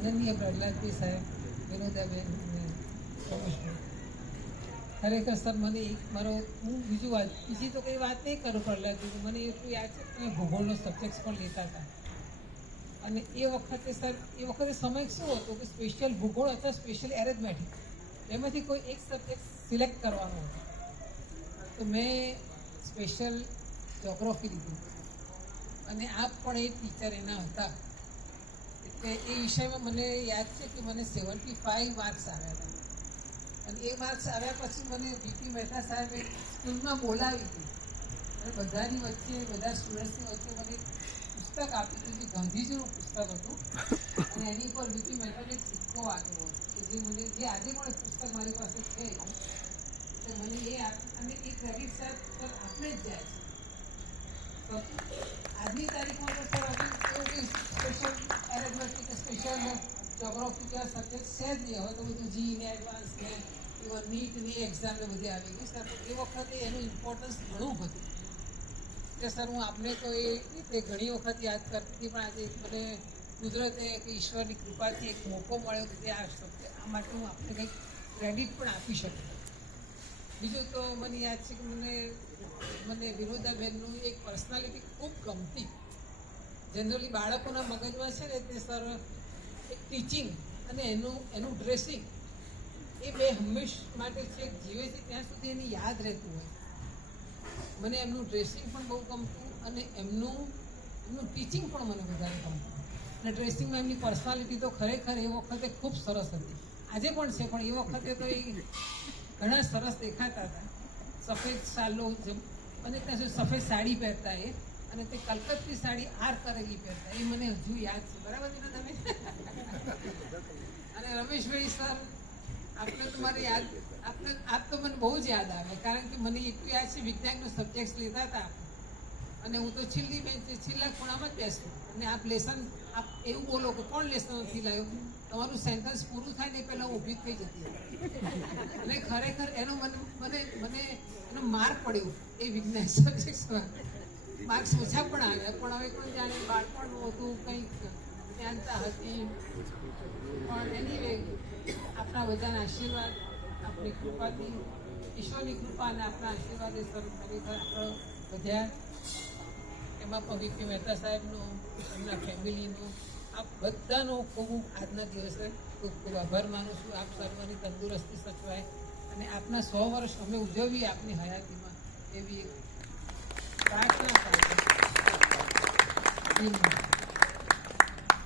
આદરણીય પ્રહલાદજી સાહેબ, વિનોદાબેન અને રમેશભાઈ, ખરેખર સર મને મારો હું બીજી તો કંઈ વાત નહીં કરું પ્રહલાદજી, મને એટલું યાદ છે કે મેં ભૂગોળનો સબ્જેક્ટ પણ લેતા હતા. અને એ વખતે સમય શું હતો કે સ્પેશિયલ ભૂગોળ અથવા સ્પેશિયલ એરેથમેટિક, એમાંથી કોઈ એક સબ્જેક્ટ સિલેક્ટ કરવાનો હતો. તો મેં સ્પેશિયલ જ્યોગ્રાફી લીધું અને આપ પણ એ ટીચર એના હતા. એટલે એ વિષયમાં મને યાદ છે કે મને 75 માર્ક્સ આવ્યા હતા. અને એ માર્ક્સ આવ્યા પછી મને વીપી મહેતા સાહેબે સ્કૂલમાં બોલાવી હતી અને બધાની વચ્ચે, બધા સ્ટુડન્ટ્સની વચ્ચે મને પુસ્તક આપી હતું, જે ગાંધીજીનું પુસ્તક હતું. અને એની ઉપર વીપી મહેતાનો એક સિક્કો વાગેલો હતો કે જે આજે પણ પુસ્તક મારી પાસે છે. તો મને એ અને એ ક્રેડિટ સાહેબ સર આપણે જ જાય છે. આજની તારીખમાં તો સર હજી એવું કંઈ સ્પેશિયલ એરેથમેટિક, સ્પેશિયલ જ્યોગ્રાફી જેવા સબ્જેક્ટ છે જ નહીં. હવે તો બધું જી ને એડવાન્સ ને ઇવન નીટની એક્ઝામ ને બધી આવી ગઈ સર. એ વખતે એનું ઇમ્પોર્ટન્સ ઘણું હતું કે સર હું આપને તો એ રીતે ઘણી વખત યાદ કરતી હતી, પણ આજે મને કુદરતે કે ઈશ્વરની કૃપાથી એક મોકો મળ્યો કે આ માટે હું આપને કંઈક ક્રેડિટ પણ આપી શકું. બીજું તો મને યાદ છે કે મને વિનોદાબેનનું એક પર્સનાલિટી ખૂબ ગમતી. જનરલી બાળકોના મગજમાં છે ને તે સર એક ટીચિંગ અને એનું ડ્રેસિંગ, એ બે હંમેશ માટે છે જીવે છે ત્યાં સુધી એની યાદ રહેતું હોય. મને એમનું ડ્રેસિંગ પણ બહુ ગમતું અને એમનું ટીચિંગ પણ મને વધારે ગમતું. અને ડ્રેસિંગમાં એમની પર્સનાલિટી તો ખરેખર એ વખતે ખૂબ સરસ હતી. આજે પણ છે, પણ એ વખતે તો એ ઘણા સરસ દેખાતા હતા. સફેદ શાલો અને ત્યાં સફેદ સાડી પહેરતા એ, અને તે કલકત્તી સાડી આર કરેલી પહેરતા, એ મને હજુ યાદ છે. બરાબર છે ને તમે? અને રમેશભાઈ સર, આપને તો મારે યાદ, આપ તો મને બહુ જ યાદ આવે, કારણ કે મને એટલું યાદ છે વિજ્ઞાનનો સબ્જેક્ટ લેતા હતા અને હું તો છેલ્લી બેન્ચે છેલ્લા ખૂણામાં જ બેસતું. અને આપ લેસન એવું બોલો કે કોણ લેસન નથી લાવ્યું, તમારું સેન્ટેન્સ પૂરું થાય ને પહેલાં હું ઊભી થઈ જતી. અને ખરેખર એનો મને એનો માર્ક પડ્યો એ વિજ્ઞાન સબ્જેક્ટમાં. માર્ક્સ ઓછા પણ આવ્યા, પણ હવે કોઈ જાણે બાળપણનું હતું, કંઈક જ્ઞાનતા હતી. પણ એની આપણા બધાના આશીર્વાદ, આપણી કૃપાથી, ઈશ્વરની કૃપા અને આપણા આશીર્વાદે સર ખરેખર આપણો વધ્યા. એમાં પણ વીપી મહેતા સાહેબનું, એમના ફેમિલીનું, આ બધાનો ખૂબ આજના દિવસે ખૂબ ખૂબ આભાર માનું છું. આપ સર્વની તંદુરસ્તી સચવાય અને આપના 100 વર્ષ અમે ઉજવીએ આપની હયાતીમાં, એવી પ્રાર્થના કરું.